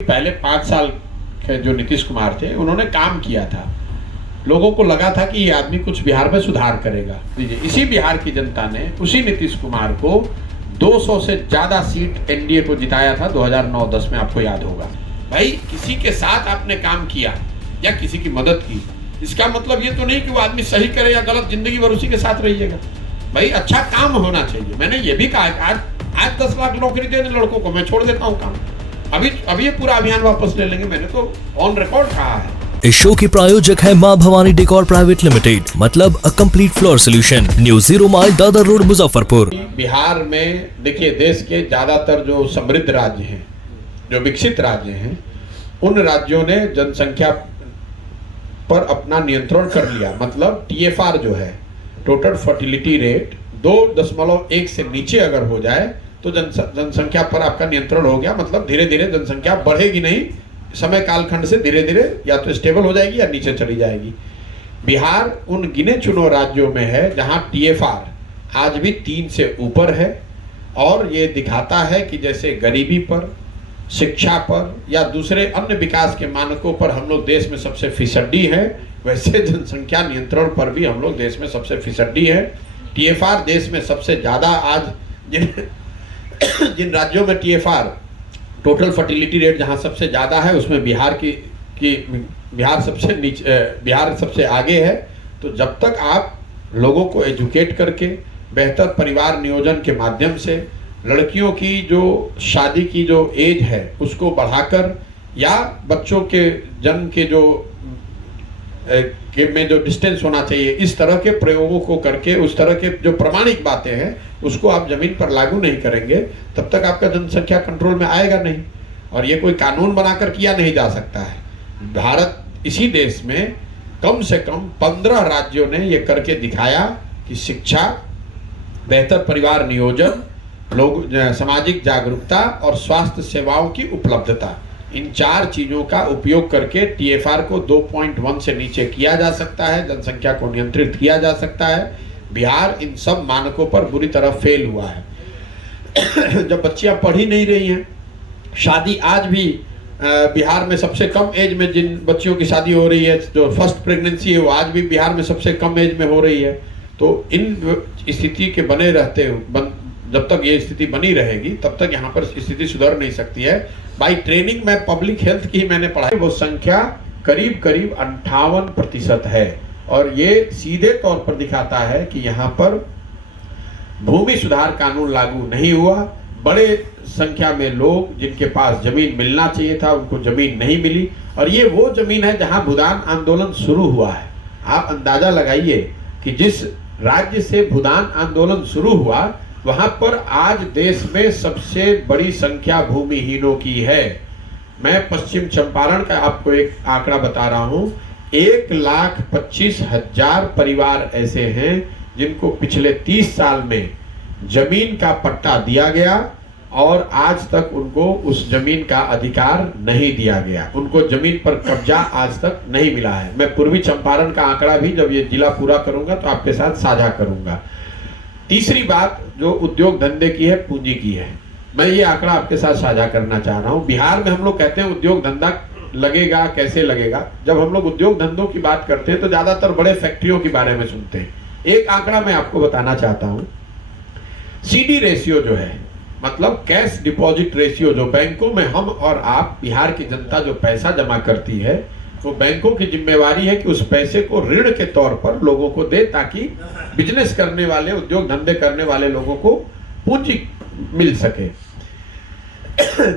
पहले 5 साल के जो नीतीश कुमार थे उन्होंने काम किया था, लोगों को लगा था कि ये आदमी कुछ बिहार में सुधार करेगा। इसी बिहार की जनता ने उसी नीतीश कुमार को 200 से ज्यादा सीट एनडीए को जिताया था 2009-10 में, आपको याद होगा। भाई किसी के साथ आपने काम किया या किसी की मदद की, इसका मतलब ये तो नहीं कि वो आदमी सही करे या गलत, जिंदगी भर उसी के साथ रहिएगा। भाई अच्छा काम होना चाहिए। मैंने ये भी कहा आज 10 लाख नौकरी दे दें लड़कों को, मैं छोड़ देता हूँ काम। अभी ये पूरा अभियान वापस ले लेंगे, मैंने तो ऑन रिकॉर्ड कहा है। इस शो के प्रायोजक है मां भवानी डेकोर प्राइवेट लिमिटेड, मतलब a complete floor solution, new 0 mile Dadar road Muzaffarpur. Bihar में देखिए, देश के ज्यादातर जो समृद्ध राज्य हैं, जो विकसित राज्य हैं, उन राज्यों ने जनसंख्या पर अपना नियंत्रण कर लिया। मतलब TFR जो है, टोटल फर्टिलिटी रेट 2.1 से नीचे अगर हो जाए तो जनसंख्या पर आपका नियंत्रण हो गया। मतलब धीरे धीरे जनसंख्या बढ़ेगी नहीं, समय कालखंड से धीरे धीरे या तो स्टेबल हो जाएगी या नीचे चली जाएगी। बिहार उन गिने चुने राज्यों में है जहां TFR आज भी 3 से ऊपर है, और ये दिखाता है कि जैसे गरीबी पर, शिक्षा पर या दूसरे अन्य विकास के मानकों पर हम लोग देश में सबसे फिसड्डी है, वैसे जनसंख्या नियंत्रण पर भी हम लोग देश में सबसे फिसड्डी है। TFR देश में सबसे ज़्यादा आज जिन राज्यों में TFR टोटल फर्टिलिटी रेट जहां सबसे ज़्यादा है, उसमें बिहार सबसे नीचे, बिहार सबसे आगे है। तो जब तक आप लोगों को एजुकेट करके बेहतर परिवार नियोजन के माध्यम से लड़कियों की जो शादी की जो एज है उसको बढ़ाकर, या बच्चों के जन्म के जो में जो डिस्टेंस होना चाहिए, इस तरह के प्रयोगों को करके, उस तरह के जो प्रमाणिक बातें हैं उसको आप जमीन पर लागू नहीं करेंगे, तब तक आपका जनसंख्या कंट्रोल में आएगा नहीं। और ये कोई कानून बनाकर किया नहीं जा सकता है। भारत, इसी देश में कम से कम 15 राज्यों ने ये करके दिखाया कि शिक्षा, बेहतर परिवार नियोजन, लोग सामाजिक जागरूकता और स्वास्थ्य सेवाओं की उपलब्धता, इन 4 चीज़ों का उपयोग करके TFR को 2.1 से नीचे किया जा सकता है, जनसंख्या को नियंत्रित किया जा सकता है। बिहार इन सब मानकों पर बुरी तरह फेल हुआ है। जब बच्चियां पढ़ ही नहीं रही हैं, शादी आज भी बिहार में सबसे कम एज में जिन बच्चियों की शादी हो रही है, जो फर्स्ट प्रेगनेंसी है, वो आज भी बिहार में सबसे कम एज में हो रही है। तो इन स्थिति के बने रहते जब तक ये स्थिति बनी रहेगी तब तक यहाँ पर स्थिति सुधर नहीं सकती है। बाई ट्रेनिंग में पब्लिक हेल्थ की मैंने पढ़ाई, वो संख्या करीब 58% है, और ये सीधे तौर पर दिखाता है कि यहाँ पर भूमि सुधार कानून लागू नहीं हुआ। बड़े संख्या में लोग जिनके पास जमीन मिलना चाहिए था उनको जमीन नहीं मिली, और ये वो जमीन है जहाँ भूदान आंदोलन शुरू हुआ है। आप अंदाजा लगाइए कि जिस राज्य से भूदान आंदोलन शुरू हुआ वहां पर आज देश में सबसे बड़ी संख्या भूमिहीनों की है। मैं पश्चिम चंपारण का आपको एक आंकड़ा बता रहा हूं, 1,25,000 परिवार ऐसे हैं जिनको पिछले 30 साल में जमीन का पट्टा दिया गया और आज तक उनको उस जमीन का अधिकार नहीं दिया गया, उनको जमीन पर कब्जा आज तक नहीं मिला है। मैं पूर्वी चंपारण का आंकड़ा भी जब ये जिला पूरा करूंगा तो आपके साथ साझा करूंगा। तीसरी बात जो उद्योग धंधे की है, पूंजी की है, मैं ये आंकड़ा आपके साथ साझा करना चाह रहा हूँ। बिहार में हम लोग कहते हैं उद्योग धंधा लगेगा, कैसे लगेगा? जब हम लोग उद्योग धंधों की बात करते हैं तो ज्यादातर बड़े फैक्ट्रियों के बारे में सुनते हैं। एक आंकड़ा मैं आपको बताना चाहता हूँ, CD रेशियो जो है, मतलब कैश डिपॉजिट रेशियो, जो बैंकों में हम और आप, बिहार की जनता जो पैसा जमा करती है, वो बैंकों की जिम्मेवारी है कि उस पैसे को ऋण के तौर पर लोगों को दे, ताकि बिजनेस करने वाले, उद्योग धंधे करने वाले लोगों को पूंजी मिल सके।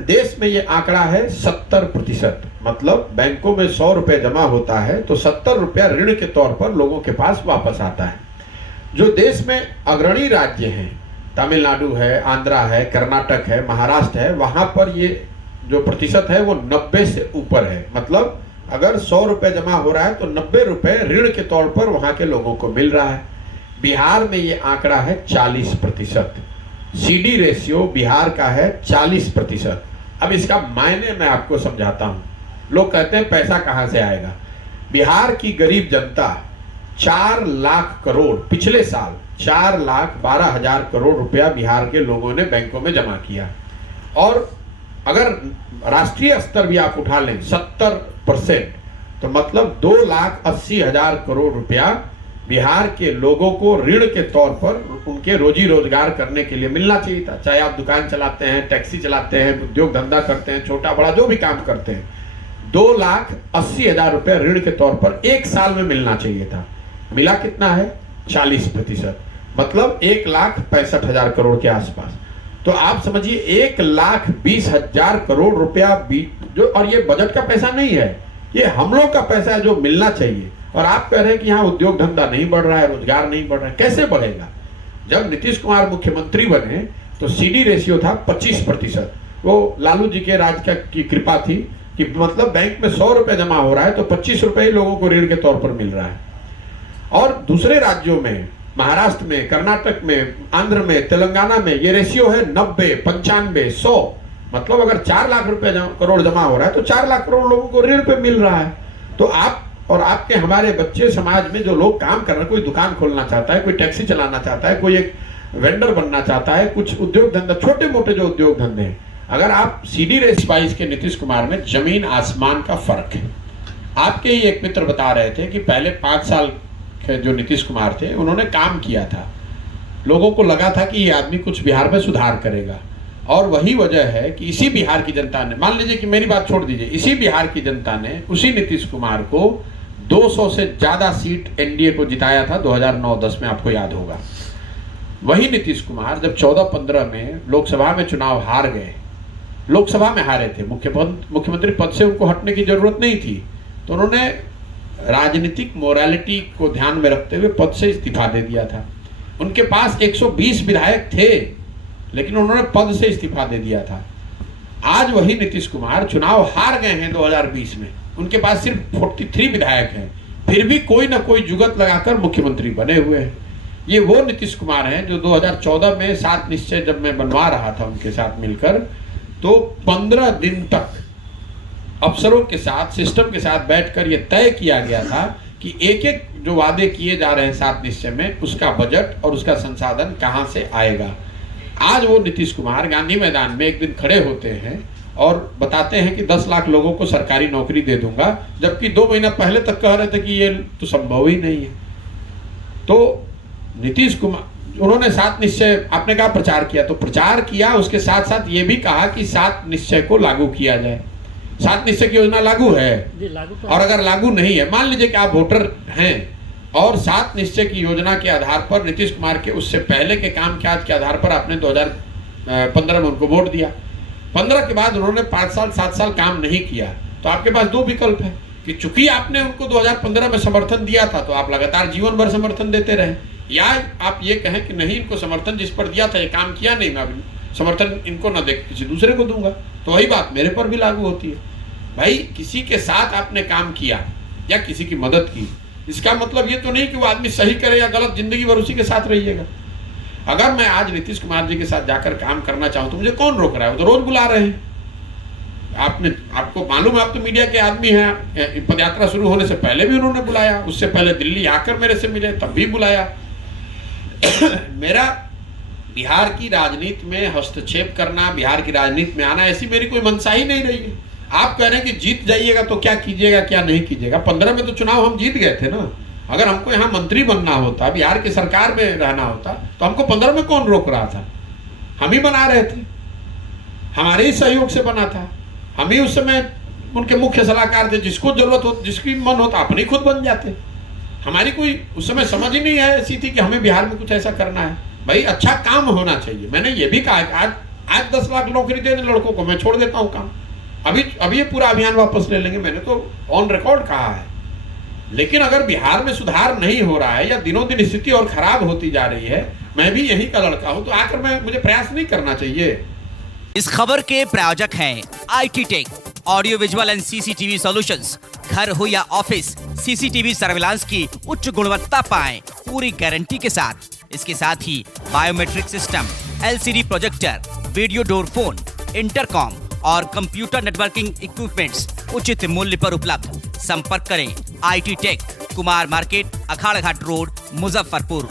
देश में ये आंकड़ा है 70%। मतलब बैंकों में 100 रुपए जमा होता है तो 70 रुपया ऋण के तौर पर लोगों के पास वापस आता है। जो देश में अग्रणी राज्य हैं, तमिलनाडु है, आंध्रा है, कर्नाटक है, महाराष्ट्र है, वहां पर ये जो प्रतिशत है वो 90 से ऊपर है। मतलब अगर 100 रुपए जमा हो रहा है तो 90 रुपए ऋण के तौर पर वहां के लोगों को मिल रहा है। बिहार में ये आंकड़ा है 40%। CD रेशियो बिहार का है 40%। अब इसका मायने मैं आपको समझाता हूं। लोग कहते हैं पैसा कहां से आएगा? बिहार की गरीब जनता 4 लाख करोड़, पिछले साल 4,12,000 करोड़ रुपया बिहार के लोगों ने बैंकों में जमा किया, और अगर राष्ट्रीय स्तर भी आप उठा लें 70%, तो मतलब 2,80,000 करोड़ रुपया बिहार के लोगों को ऋण के तौर पर उनके रोजी रोजगार करने के लिए मिलना चाहिए था। चाहे आप दुकान चलाते हैं, टैक्सी चलाते हैं, उद्योग धंधा करते हैं, छोटा बड़ा जो भी काम करते हैं, 2,80,000 रुपया ऋण के तौर पर एक साल में मिलना चाहिए था। मिला कितना है? 40%, मतलब 1,65,000 करोड़ के आसपास। तो आप समझिए 1,20,000 करोड़ रुपया जो, और ये बजट का पैसा नहीं है, ये हम लोग का पैसा है जो मिलना चाहिए। और आप कह रहे हैं कि यहाँ उद्योग धंधा नहीं बढ़ रहा है, रोजगार नहीं बढ़ रहा है। कैसे बढ़ेगा? जब नीतीश कुमार मुख्यमंत्री बने तो सीडी रेशियो था 25%। वो लालू जी के राज की कृपा थी कि मतलब बैंक में 100 रुपए जमा हो रहा है तो 25 रुपए ही लोगों को ऋण के तौर पर मिल रहा है। और दूसरे राज्यों में, महाराष्ट्र में, कर्नाटक में, आंध्र में, तेलंगाना में ये रेशियो है 90, 95, 100। मतलब अगर 4 लाख रुपए करोड़ जमा हो रहा है तो 4 लाख करोड़ लोगों को ऋण पे मिल रहा है। तो आप और आपके हमारे बच्चे, समाज में जो लोग काम कर रहे हैं, कोई दुकान खोलना चाहता है, कोई टैक्सी चलाना चाहता है, कोई एक वेंडर बनना चाहता है, कुछ उद्योग धंधा, छोटे मोटे जो उद्योग धंधे हैं, अगर आप सीडी रेस 22 के नीतीश कुमार में जमीन आसमान का फर्क है। आपके ही एक मित्र बता रहे थे कि पहले 5 साल के जो नीतीश कुमार थे उन्होंने काम किया था, लोगों को लगा था कि ये आदमी कुछ बिहार में सुधार करेगा। और वही वजह है कि इसी बिहार की जनता ने, मान लीजिए कि मेरी बात छोड़ दीजिए, इसी बिहार की जनता ने उसी नीतीश कुमार को 200 से ज्यादा सीट एनडीए को जिताया था 2009-10 में, आपको याद होगा। वही नीतीश कुमार जब 14-15 में लोकसभा में चुनाव हार गए, लोकसभा में हारे थे, मुख्यमंत्री पद से उनको हटने की जरूरत नहीं थी, तो उन्होंने राजनीतिक मोरालिटी को ध्यान में रखते हुए पद से इस्तीफा दे दिया था। उनके पास 120 विधायक थे, लेकिन उन्होंने पद से इस्तीफा दे दिया था। आज वही नीतीश कुमार चुनाव हार गए हैं 2020 में, उनके पास सिर्फ 43 विधायक हैं, फिर भी कोई ना कोई जुगत लगाकर मुख्यमंत्री बने हुए हैं। ये वो नीतीश कुमार हैं जो 2014 में 7 निश्चय जब मैं बनवा रहा था उनके साथ मिलकर, तो 15 दिन तक अफसरों के साथ, सिस्टम के साथ बैठकर ये तय किया गया था कि एक एक जो वादे किए जा रहे हैं 7 निश्चय में, उसका बजट और उसका संसाधन कहां से आएगा। आज वो नीतीश कुमार गांधी मैदान में एक दिन खड़े होते हैं और बताते हैं कि 10 लाख लोगों को सरकारी नौकरी दे दूंगा, जबकि 2 महीना पहले तक कह रहे थे कि ये तो संभव ही नहीं है। तो नीतीश कुमार, उन्होंने 7 निश्चय, आपने कहा प्रचार किया, तो प्रचार किया, उसके साथ साथ ये भी कहा कि 7 निश्चय को लागू किया जाए। 7 निश्चय की योजना लागू है, और अगर लागू नहीं है, मान लीजिए कि आप वोटर हैं और 7 निश्चय की योजना के आधार पर नीतीश कुमार के उससे पहले के काम काज के आधार पर आपने 2015 में उनको वोट दिया, 15 के बाद उन्होंने 5 साल 7 साल काम नहीं किया, तो आपके पास 2 विकल्प है कि चूंकि आपने उनको 2015 में समर्थन दिया था तो आप लगातार जीवन भर समर्थन देते रहे, या आप ये कहें कि नहीं, इनको समर्थन जिस पर दिया था ये काम किया नहीं, मैं समर्थन इनको न दे किसी दूसरे को दूंगा। तो वही बात मेरे पर भी लागू होती है। भाई, किसी के साथ आपने काम किया या किसी की मदद की, इसका मतलब ये तो नहीं कि वो आदमी सही करे या गलत, जिंदगी भर उसी के साथ रहिएगा। अगर मैं आज नीतीश कुमार जी के साथ जाकर काम करना चाहूं तो मुझे कौन रोक रहा है? वो तो रोज बुला रहे हैं। आपको मालूम है, आप तो मीडिया के आदमी हैं, पदयात्रा शुरू होने से पहले भी उन्होंने बुलाया, उससे पहले दिल्ली आकर मेरे से मिले तब भी बुलाया। मेरा बिहार की राजनीति में हस्तक्षेप करना, बिहार की राजनीति में आना, ऐसी मेरी कोई मंशा ही नहीं रही है। आप कह रहे हैं कि जीत जाइएगा तो क्या कीजिएगा क्या नहीं कीजिएगा। 15 में तो चुनाव हम जीत गए थे ना। अगर हमको यहाँ मंत्री बनना होता, बिहार की सरकार में रहना होता, तो हमको 15 में कौन रोक रहा था? हम ही बना रहे थे, हमारे ही सहयोग से बना था। हम ही उस समय उनके मुख्य सलाहकार थे, जिसको जरूरत हो, जिसकी मन होता अपनी खुद बन जाते। हमारी कोई उस समय समझ ही नहीं है ऐसी थी कि हमें बिहार में कुछ ऐसा करना है। भाई, अच्छा काम होना चाहिए। मैंने ये भी कहा कि आज 10 लाख नौकरी देने लड़कों को मैं छोड़ देता हूँ काम, अभी ये पूरा अभियान वापस ले लेंगे, मैंने तो ऑन रिकॉर्ड कहा है। लेकिन अगर बिहार में सुधार नहीं हो रहा है या दिनों दिन स्थिति और खराब होती जा रही है, मैं भी यही का लड़का हूं, तो आकर मुझे प्रयास नहीं करना चाहिए। इस खबर के प्रायोजक हैं IT tech, audio visual and CCTV solutions. घर हो या ऑफिस, CCTV सर्विलांस की उच्च गुणवत्ता पाएं पूरी गारंटी के साथ। इसके साथ ही biometric system, LCD projector, video door phone, intercom और कंप्यूटर नेटवर्किंग इक्विपमेंट्स उचित मूल्य पर उपलब्ध। संपर्क करें IT tech, Kumar market, Akharaghat road, Muzaffarpur.